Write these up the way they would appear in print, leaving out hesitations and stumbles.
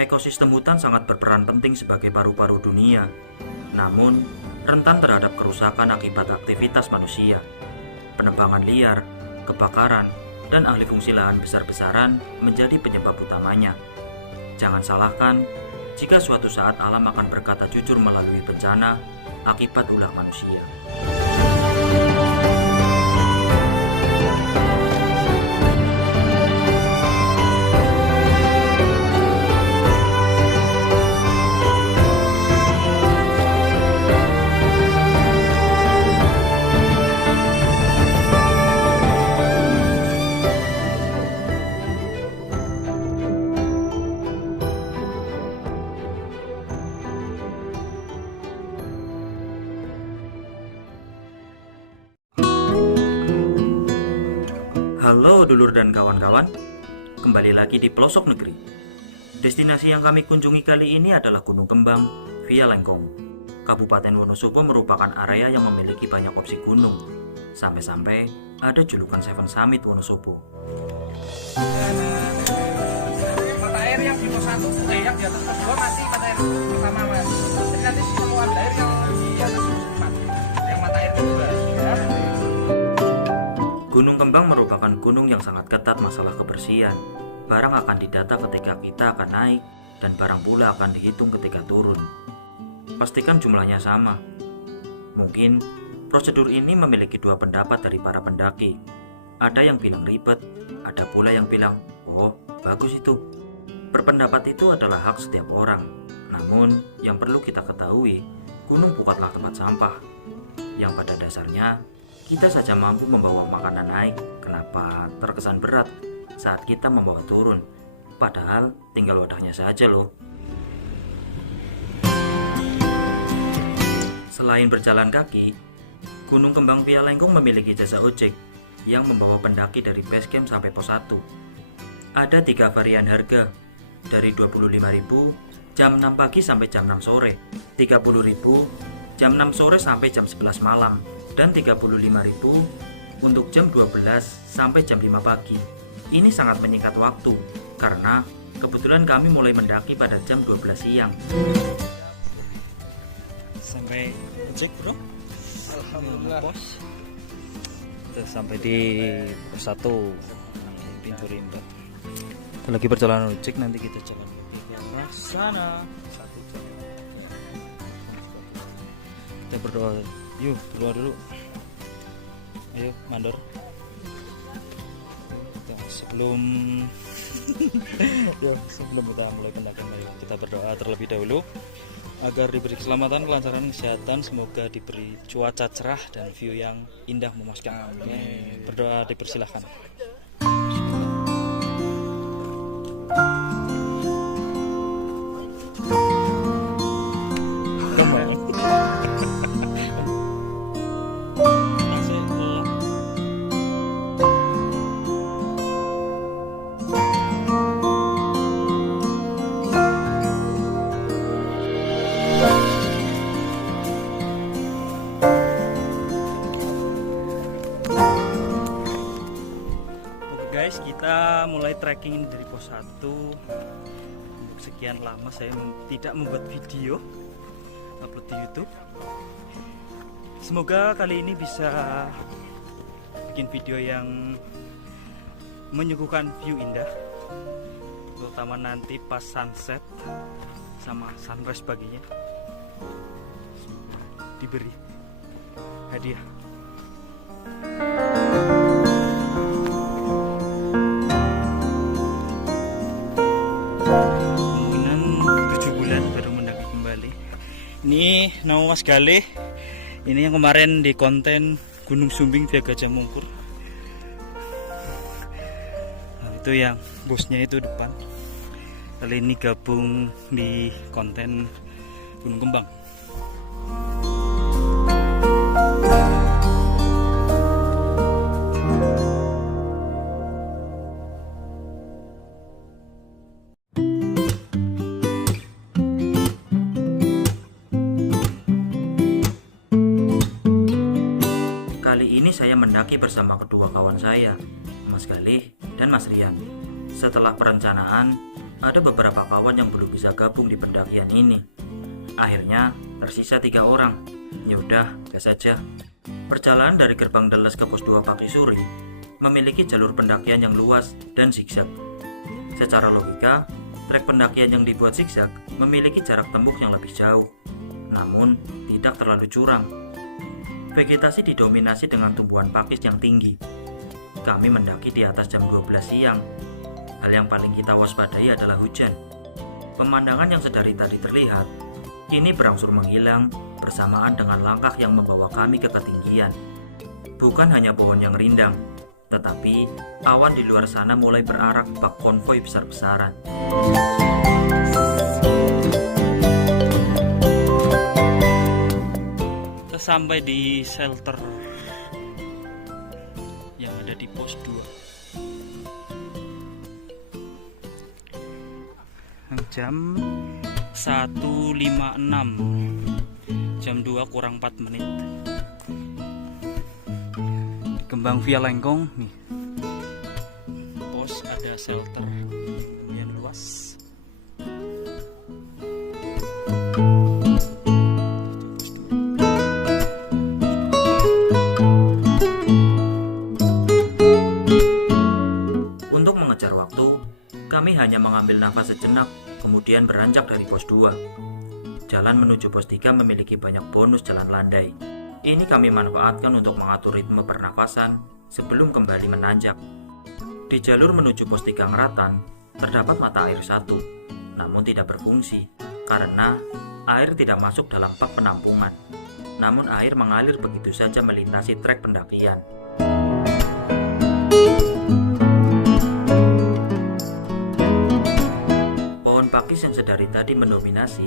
Ekosistem hutan sangat berperan penting sebagai paru-paru dunia, namun rentan terhadap kerusakan akibat aktivitas manusia. Penebangan liar, kebakaran, dan alih fungsi lahan besar-besaran menjadi penyebab utamanya. Jangan salahkan jika suatu saat alam akan berkata jujur melalui bencana akibat ulah manusia. Halo dulur dan kawan-kawan, kembali lagi di pelosok negeri. Destinasi yang kami kunjungi kali ini adalah Gunung Kembang via Lengkong. Kabupaten Wonosobo merupakan area yang memiliki banyak opsi gunung. Sampai-sampai ada julukan Seven Summit Wonosobo. Mata air yang di pos 1, yang di atas pos 2 mati mata air pertama mas. Jadi nanti semua air yang di atas pos 4, yang mata air kedua. Ya. Gunung Kembang merupakan gunung yang sangat ketat masalah kebersihan. Barang akan didata ketika kita akan naik, dan barang pula akan dihitung ketika turun. Pastikan jumlahnya sama. Mungkin prosedur ini memiliki dua pendapat dari para pendaki. Ada yang bilang ribet, ada pula yang bilang, oh bagus itu. Berpendapat itu adalah hak setiap orang. Namun yang perlu kita ketahui, gunung bukanlah tempat sampah. Yang pada dasarnya kita saja mampu membawa makanan naik, kenapa terkesan berat saat kita membawa turun? Padahal tinggal wadahnya saja loh. Selain berjalan kaki, Gunung Kembang via Lengkong memiliki jasa ojek yang membawa pendaki dari base camp sampai pos 1. Ada 3 varian harga, dari 25.000 jam 6 pagi sampai jam 6 sore, 30.000 jam 6 sore sampai jam 11 malam, dan 35.000 untuk jam 12 sampai jam 5 pagi. Ini sangat menyingkat waktu karena kebetulan kami mulai mendaki pada jam 12 siang. Sampai cek bro, Alhamdulillah. pos kita sampai di pos 1 pintu rimba. Kita lagi perjalanan ojek, nanti kita jalan ke arah sana 1 jam. Kita berdoa, yuk berdoa dulu. Ayo mandor. Kita sebelum sebelum kita mulai pendakian, mari kita berdoa terlebih dahulu agar diberi keselamatan, kelancaran, kesehatan, semoga diberi cuaca cerah dan view yang indah memuaskan. Amin. Berdoa dipersilahkan. Guys, kita mulai trekking dari pos 1. Untuk sekian lama saya tidak membuat video upload di YouTube. Semoga kali ini bisa bikin video yang menyuguhkan view indah, terutama nanti pas sunset sama sunrise paginya. Semoga diberi hadiah. Ini nama Mas Galih. Ini yang kemarin di konten Gunung Sumbing via Gajah Mungkur. Nah, itu yang bosnya itu depan. Kali ini gabung di konten Gunung Kembang. Saya mendaki bersama kedua kawan saya, Mas Galih dan Mas Rian. Setelah perencanaan, Ada beberapa kawan yang belum bisa gabung di pendakian ini. Akhirnya tersisa 3 orang. Yaudah, gas saja. Perjalanan dari gerbang Deles ke pos 2 Paki Suri memiliki jalur pendakian yang luas dan zigzag. Secara logika, trek pendakian yang dibuat zigzag memiliki jarak tembus yang lebih jauh, namun tidak terlalu curam. Vegetasi didominasi dengan tumbuhan pakis yang tinggi. Kami mendaki di atas jam 12 siang. Hal yang paling kita waspadai adalah hujan. Pemandangan yang sedari tadi terlihat, kini berangsur menghilang bersamaan dengan langkah yang membawa kami ke ketinggian. Bukan hanya pohon yang rindang, tetapi awan di luar sana mulai berarak bak konvoi besar-besaran. Kita sampai di shelter yang ada di pos 2. Jam 1.56, jam 2 kurang 4 menit. Kembang Via Lengkong nih. Pos ada shelter lumayan luas. Untuk mengejar waktu, kami hanya mengambil nafas sejenak, kemudian beranjak dari pos 2. Jalan menuju pos 3 memiliki banyak bonus jalan landai. Ini kami manfaatkan untuk mengatur ritme pernafasan sebelum kembali menanjak. Di jalur menuju pos 3 Ngeratan, terdapat mata air 1, namun tidak berfungsi, karena air tidak masuk dalam bak penampungan. Namun air mengalir begitu saja melintasi trek pendakian. Pakis yang sedari tadi mendominasi,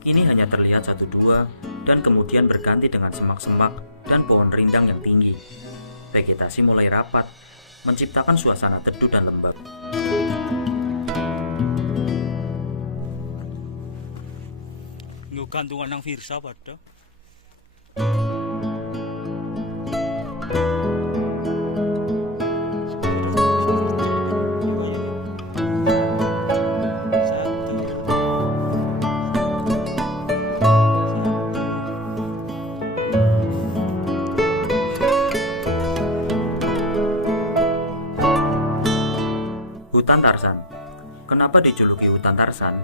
kini hanya terlihat 1-2 dan kemudian berganti dengan semak-semak dan pohon rindang yang tinggi. Vegetasi mulai rapat, menciptakan suasana teduh dan lembab. Nggak gantungan nang Firsa pada. Hutan Tarsan. Kenapa dijuluki hutan Tarsan?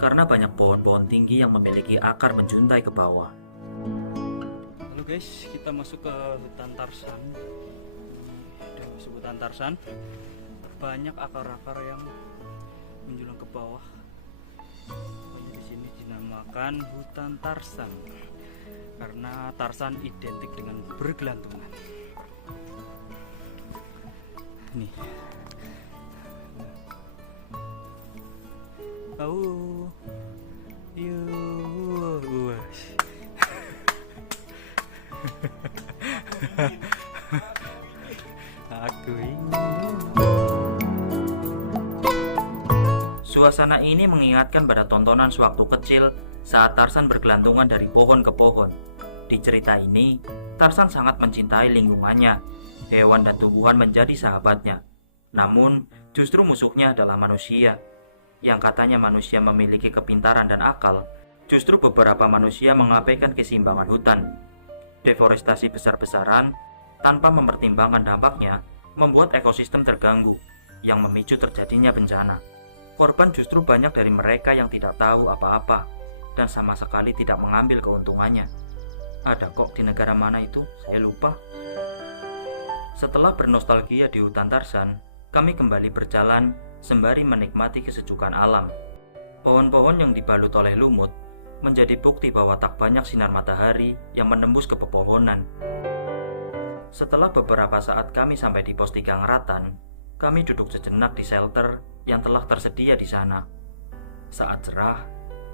Karena banyak pohon-pohon tinggi yang memiliki akar menjuntai ke bawah. Halo guys, kita masuk ke hutan Tarsan. Udah masuk hutan Tarsan. Banyak akar-akar yang menjulang ke bawah. Di sini dinamakan hutan Tarsan karena Tarsan identik dengan bergelantungan. Nih. Oh, aku ingin. Suasana ini mengingatkan pada tontonan sewaktu kecil saat Tarsan bergelantungan dari pohon ke pohon. Di cerita ini, Tarsan sangat mencintai lingkungannya. Hewan dan tumbuhan menjadi sahabatnya. Namun, justru musuhnya adalah manusia. Yang katanya manusia memiliki kepintaran dan akal, justru beberapa manusia mengabaikan keseimbangan hutan. Deforestasi besar-besaran tanpa mempertimbangkan dampaknya membuat ekosistem terganggu, yang memicu terjadinya bencana. Korban justru banyak dari mereka yang tidak tahu apa-apa dan sama sekali tidak mengambil keuntungannya. Ada kok di negara mana itu? Saya lupa. Setelah bernostalgia di hutan Tarsan, kami kembali berjalan sembari menikmati kesejukan alam. Pohon-pohon yang dibalut oleh lumut menjadi bukti bahwa tak banyak sinar matahari yang menembus ke pepohonan. Setelah beberapa saat kami sampai di pos 3 Ngeratan, kami duduk sejenak di shelter yang telah tersedia di sana. Saat cerah,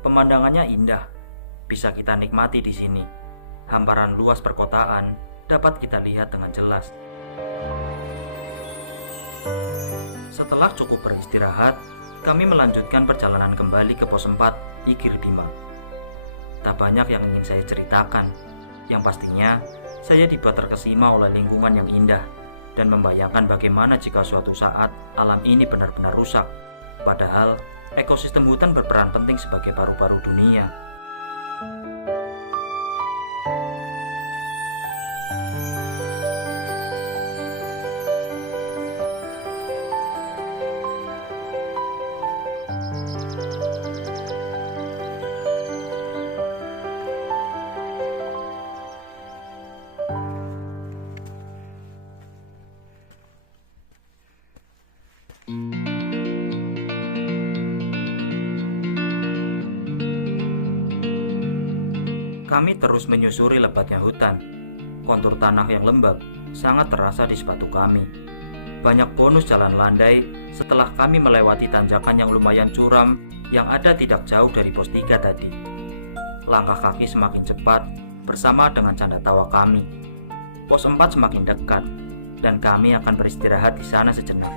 pemandangannya indah, bisa kita nikmati di sini. Hamparan luas perkotaan dapat kita lihat dengan jelas. Setelah cukup beristirahat, kami melanjutkan perjalanan kembali ke pos 4 Igir Bima. Tak banyak yang ingin saya ceritakan, yang pastinya saya dibuat terkesima oleh lingkungan yang indah dan membayangkan bagaimana jika suatu saat alam ini benar-benar rusak. Padahal, ekosistem hutan berperan penting sebagai paru-paru dunia. Kami terus menyusuri lebatnya hutan. Kontur tanah yang lembab sangat terasa di sepatu kami. Banyak bonus jalan landai setelah kami melewati tanjakan yang lumayan curam yang ada tidak jauh dari pos 3 tadi. Langkah kaki semakin cepat bersama dengan canda tawa kami. Pos 4 semakin dekat dan kami akan beristirahat di sana sejenak.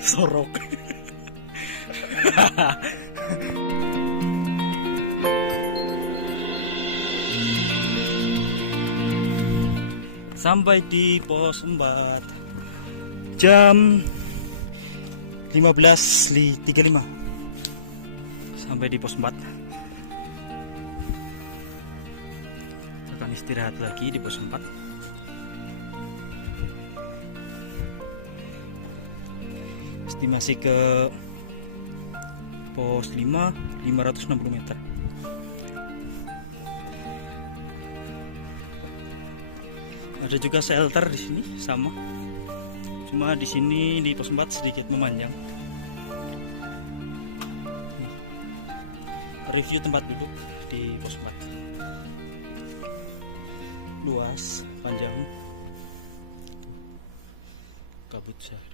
Sorok. Sampai di pos 4 jam 15.35. Sampai di pos 4. Akan istirahat lagi di pos 4. Estimasi ke pos 5 560 meter. Ada juga shelter di sini sama. Cuma di sini di pos 4 sedikit memanjang. Nih, review tempat duduk di pos 4. Luas, panjang. Kabut sehari.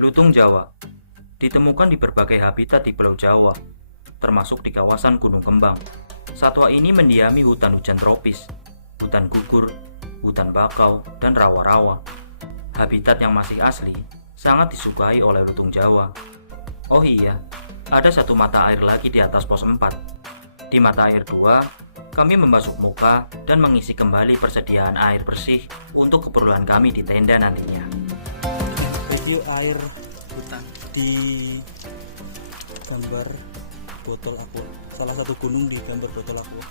Lutung Jawa ditemukan di berbagai habitat di Pulau Jawa, termasuk di kawasan Gunung Kembang. Satwa ini mendiami hutan hujan tropis, hutan gugur, hutan bakau, dan rawa-rawa. Habitat yang masih asli sangat disukai oleh lutung Jawa. Oh iya, ada satu mata air lagi di atas pos 4. Di mata air 2, kami membasuh muka dan mengisi kembali persediaan air bersih untuk keperluan kami di tenda nantinya. Review air hutan di gambar botol aqua. Salah satu gunung di gambar botol aqua.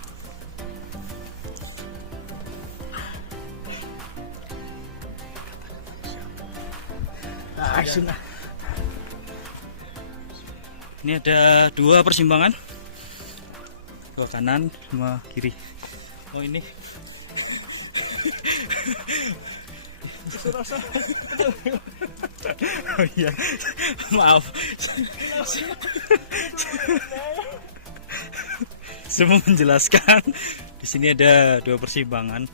Ini ada 2 persimpangan, 2 kanan sama kiri. Oh ini oh iya, maaf. Saya mau menjelaskan. Di sini ada 2 persimpangan.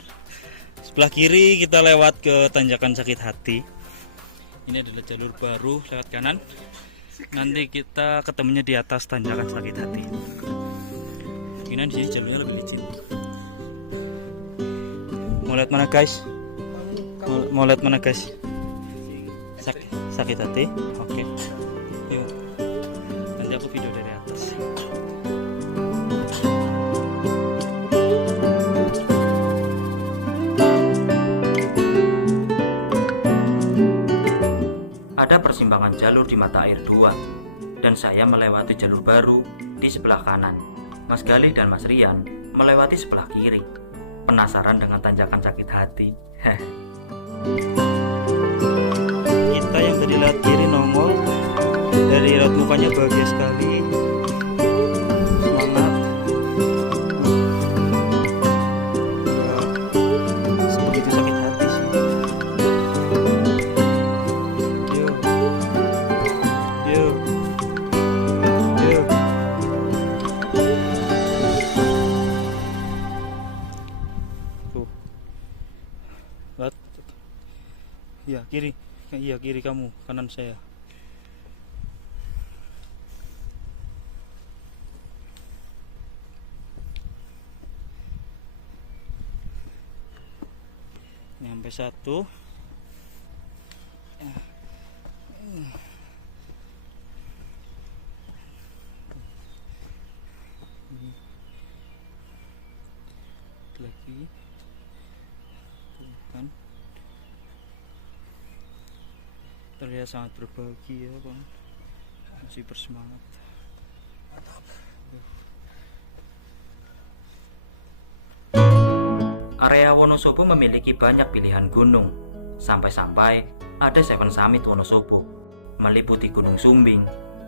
Sebelah kiri kita lewat ke tanjakan Sakit Hati. Ini adalah jalur baru lewat kanan. Nanti kita ketemunya di atas tanjakan Sakit Hati. Mungkin di sini jalurnya lebih licin. Mau lihat mana guys? Mau lihat mana guys? Sakit Hati. Oke. Yuk. Nanti aku video dari atas. Ada persimpangan jalur di mata air 2, dan saya melewati jalur baru di sebelah kanan. Mas Galih dan Mas Rian melewati sebelah kiri. Penasaran dengan tanjakan Sakit Hati? Kita yang tadi lihat kiri nongol, dari raut mukanya bahagia sekali, semangat. Udah sebegitu sakit hati sih. Yuk, yuk, yuk. Tuh, lihat. Ya kiri. Iya kiri kamu, kanan saya. sampai 1. Lagi tuh kan terlihat sangat berbahagia kan, masih bersemangat. Area Wonosobo memiliki banyak pilihan gunung, sampai-sampai ada Seven Summit Wonosobo, meliputi Gunung Sumbing,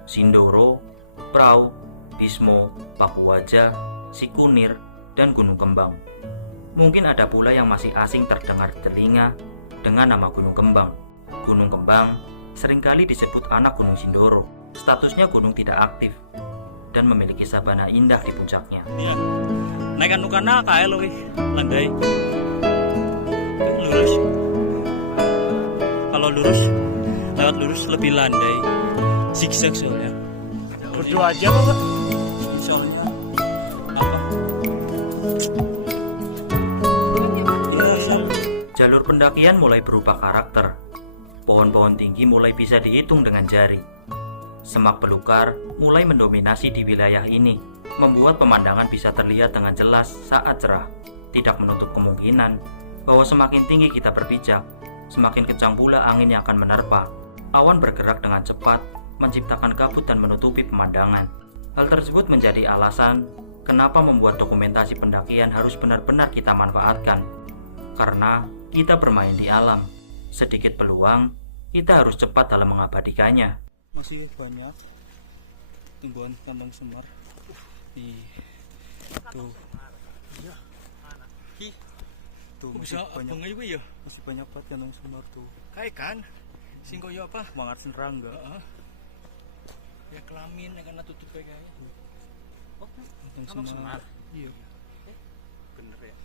Sindoro, Prau, Bismo, Pakuwaja, Sikunir, dan Gunung Kembang. Mungkin ada pula yang masih asing terdengar di telinga dengan nama Gunung Kembang. Gunung Kembang seringkali disebut anak Gunung Sindoro. Statusnya gunung tidak aktif dan memiliki sabana indah di puncaknya. Iya. Naik anu kana kae lho landai. Lurus. Kalau lurus lewat lurus lebih landai. Zigzag soalnya. Berdua aja kok, Pak. Soalnya apa? Jalur pendakian mulai berubah karakter. Pohon-pohon tinggi mulai bisa dihitung dengan jari. Semak belukar mulai mendominasi di wilayah ini, membuat pemandangan bisa terlihat dengan jelas saat cerah. Tidak menutup kemungkinan bahwa semakin tinggi kita berpijak, semakin kencang pula angin yang akan menerpa. Awan bergerak dengan cepat, menciptakan kabut dan menutupi pemandangan. Hal tersebut menjadi alasan kenapa membuat dokumentasi pendakian harus benar-benar kita manfaatkan. Karena kita bermain di alam, sedikit peluang, kita harus cepat dalam mengabadikannya. Masih banyak tumbuhan kantong semar di tuh. Iya. Tuh Bisa banyak, ya? masih banyak banget kantong semar tuh. Kayak kan? Sing koyo apa? Mangat serangga. Ya kelamin yang kena tutup kayak gaya. Kantong semar. Iya. Bener ya.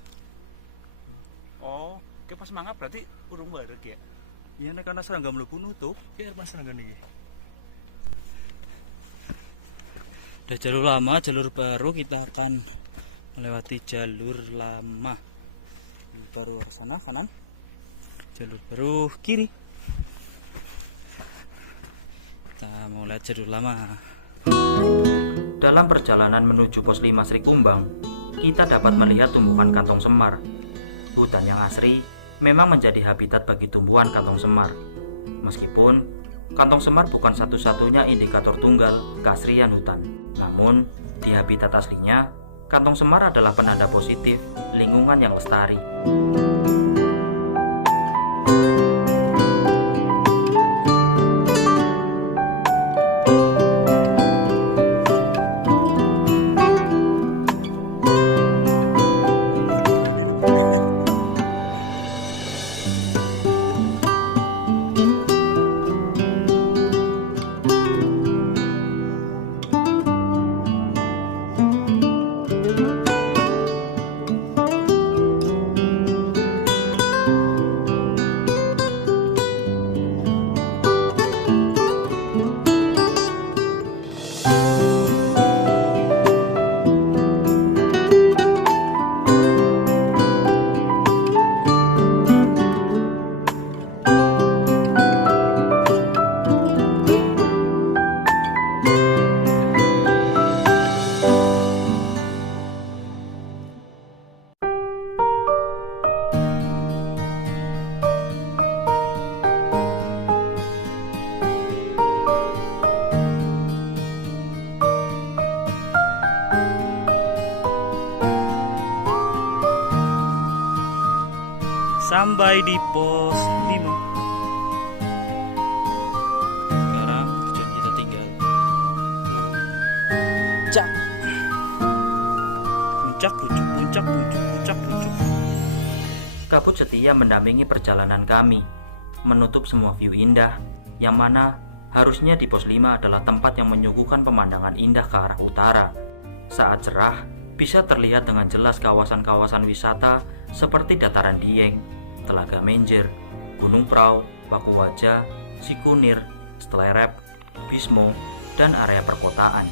Oh, kayak pas mangap berarti urung barek ya. Iya nek ana serangga mlebu nutup. Kayak mas serangga nih. Udah jalur lama, jalur baru kita akan melewati jalur lama. Baru ke sana kanan. Jalur baru kiri. Kita mau lihat jalur lama. Dalam perjalanan menuju pos 5 Sri Kumbang, kita dapat melihat tumbuhan kantong semar. Hutan yang asri memang menjadi habitat bagi tumbuhan kantong semar. Meskipun kantong semar bukan satu-satunya indikator tunggal keasrian hutan. Namun, di habitat aslinya, kantong semar adalah penanda positif lingkungan yang lestari. Sampai di pos 5. Sekarang tujuan kita tinggal puncak. Puncak, puncak, puncak, puncak, puncak, puncak. Kabut setia mendampingi perjalanan kami, menutup semua view indah, yang mana harusnya di pos 5 adalah tempat yang menyuguhkan pemandangan indah ke arah utara. Saat cerah, bisa terlihat dengan jelas kawasan-kawasan wisata seperti Dataran Dieng, Telaga Menjer, Gunung Prau, Pakuwaja, Sikunir, Stlerep, Bismo, dan area perkotaan.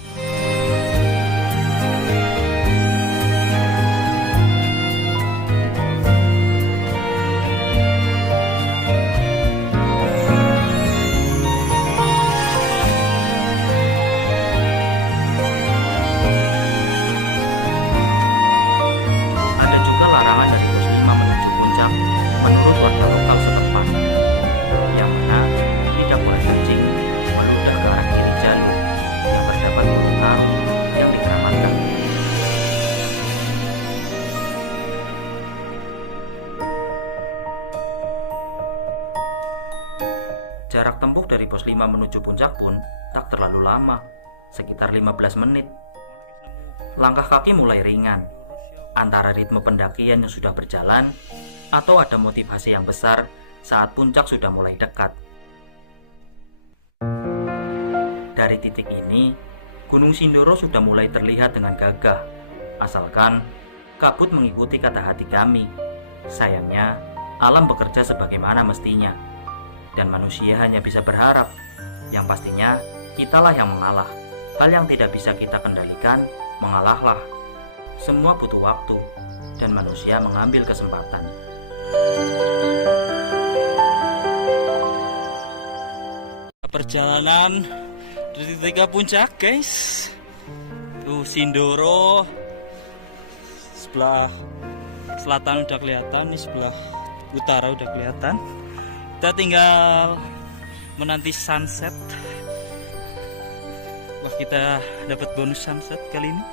Jarak tempuh dari pos 5 menuju puncak pun tak terlalu lama, sekitar 15 menit. Langkah kaki mulai ringan, antara ritme pendakian yang sudah berjalan atau ada motivasi yang besar saat puncak sudah mulai dekat. Dari titik ini, Gunung Sindoro sudah mulai terlihat dengan gagah, asalkan kabut mengikuti kata hati kami. Sayangnya, alam bekerja sebagaimana mestinya, dan manusia hanya bisa berharap. Yang pastinya, kitalah yang mengalah. Hal yang tidak bisa kita kendalikan, mengalahlah. Semua butuh waktu, dan manusia mengambil kesempatan. Perjalanan dari tiga puncak, guys. Tuh Sindoro sebelah selatan udah kelihatan, nih sebelah utara udah kelihatan. Kita tinggal menanti sunset. Wah, kita dapat bonus sunset kali ini.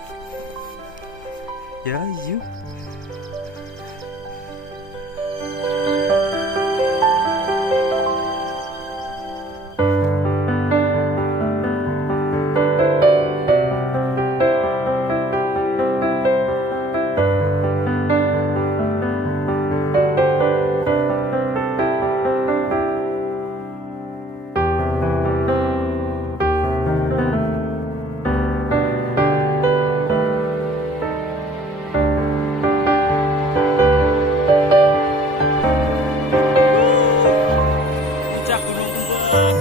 Ya, yuk. Puncak Gunung Kembang.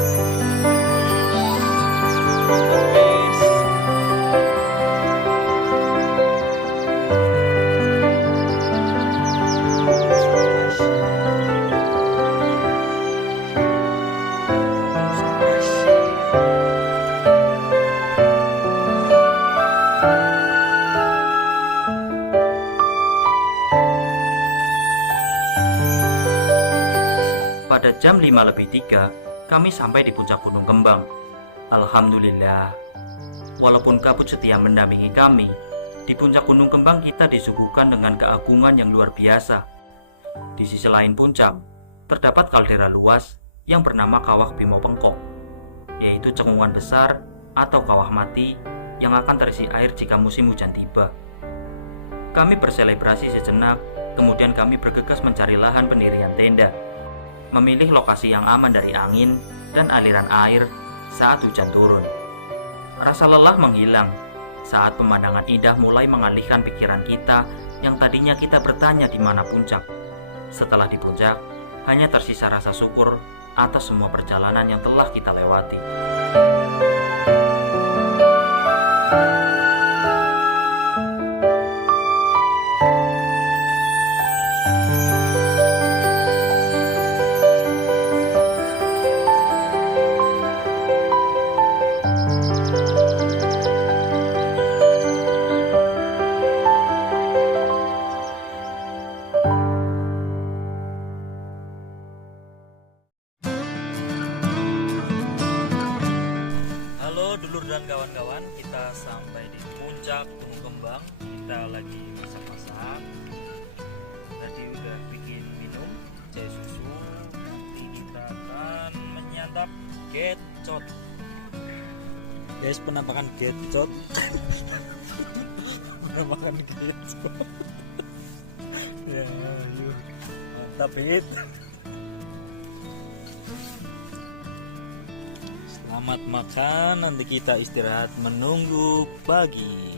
Pada jam 5:03, kami sampai di puncak Gunung Kembang. Alhamdulillah. Walaupun kabut setia mendampingi kami, di puncak Gunung Kembang kita disuguhkan dengan keagungan yang luar biasa. Di sisi lain puncak, terdapat kaldera luas yang bernama Kawah Bimo Pengkok, yaitu cekungan besar atau kawah mati yang akan terisi air jika musim hujan tiba. Kami berselebrasi sejenak, kemudian kami bergegas mencari lahan pendirian tenda, memilih lokasi yang aman dari angin dan aliran air saat hujan turun. Rasa lelah menghilang saat pemandangan indah mulai mengalihkan pikiran kita yang tadinya kita bertanya di mana puncak. Setelah di puncak, hanya tersisa rasa syukur atas semua perjalanan yang telah kita lewati. Halo dulur dan kawan-kawan, kita sampai di puncak Gunung Kembang. Kita lagi masak-masak. Tadi udah bikin minum jahe susu. Nanti kita akan menyantap gecot. Guys, penampakan gecot. Penampakan gecot. Ya, yuk. Mantap, Hit. Selamat makan, nanti kita istirahat menunggu pagi.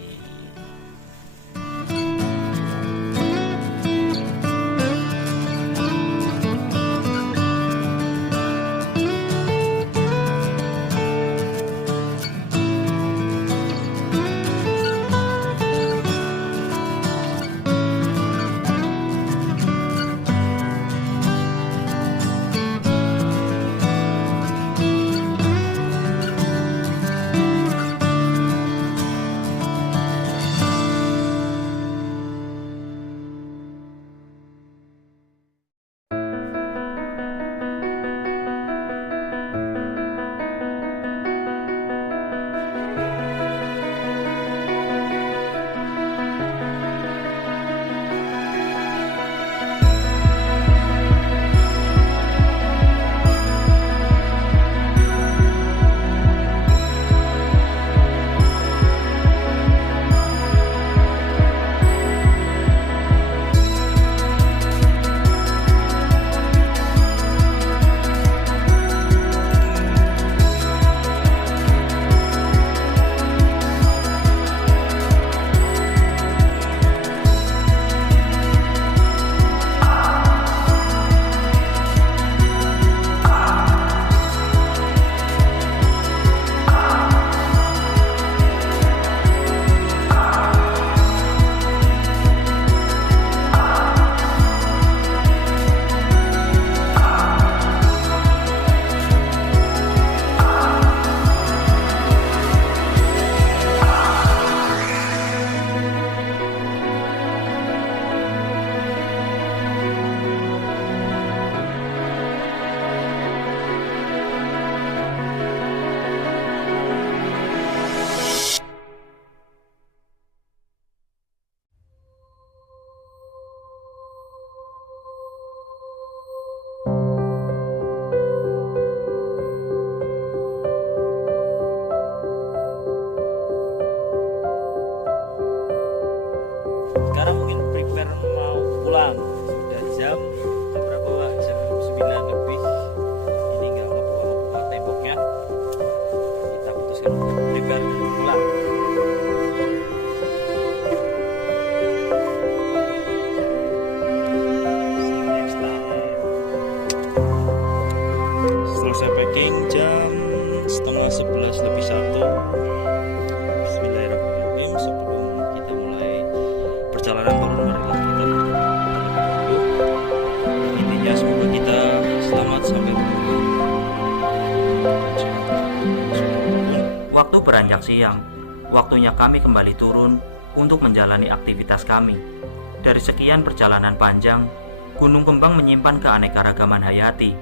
Sekarang mungkin prepare mau pulang. Dan jam berapa Pak? Jam 9 lebih. Ini nggak ngebuka temboknya. Kita putuskan untuk prepare dan pulang. Selesai packing jam setengah 11 lebih 1. Bismillahirrahmanirrahim. Sebelum kita mulai perjalanan turun, marilah kita berdoa terlebih dahulu. Intinya semoga kita selamat sampai tujuan. Waktu beranjak siang, waktunya kami kembali turun untuk menjalani aktivitas kami. Dari sekian perjalanan panjang, Gunung Kembang menyimpan keanekaragaman hayati,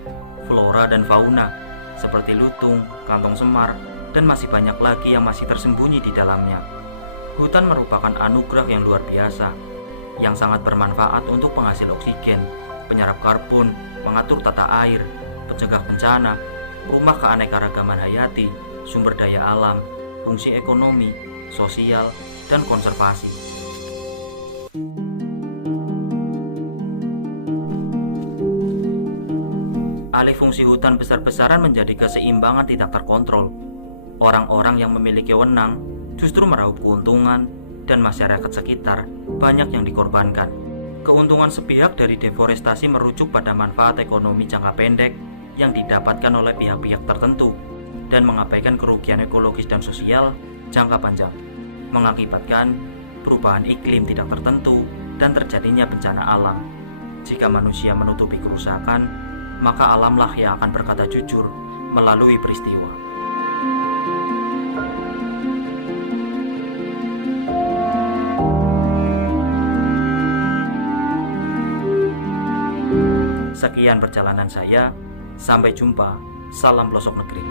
flora dan fauna, seperti lutung, kantong semar, dan masih banyak lagi yang masih tersembunyi di dalamnya. Hutan merupakan anugerah yang luar biasa, yang sangat bermanfaat untuk penghasil oksigen, penyerap karbon, mengatur tata air, pencegah bencana, rumah keanekaragaman hayati, sumber daya alam, fungsi ekonomi, sosial, dan konservasi. Alih fungsi hutan besar-besaran menjadi keseimbangan tidak terkontrol. Orang-orang yang memiliki wewenang justru meraup keuntungan, dan masyarakat sekitar banyak yang dikorbankan. Keuntungan sepihak dari deforestasi merujuk pada manfaat ekonomi jangka pendek yang didapatkan oleh pihak-pihak tertentu dan mengabaikan kerugian ekologis dan sosial jangka panjang, mengakibatkan perubahan iklim tidak tertentu dan terjadinya bencana alam. Jika manusia menutupi kerusakan, maka alamlah yang akan berkata jujur melalui peristiwa. Sekian perjalanan saya, sampai jumpa, salam pelosok negeri.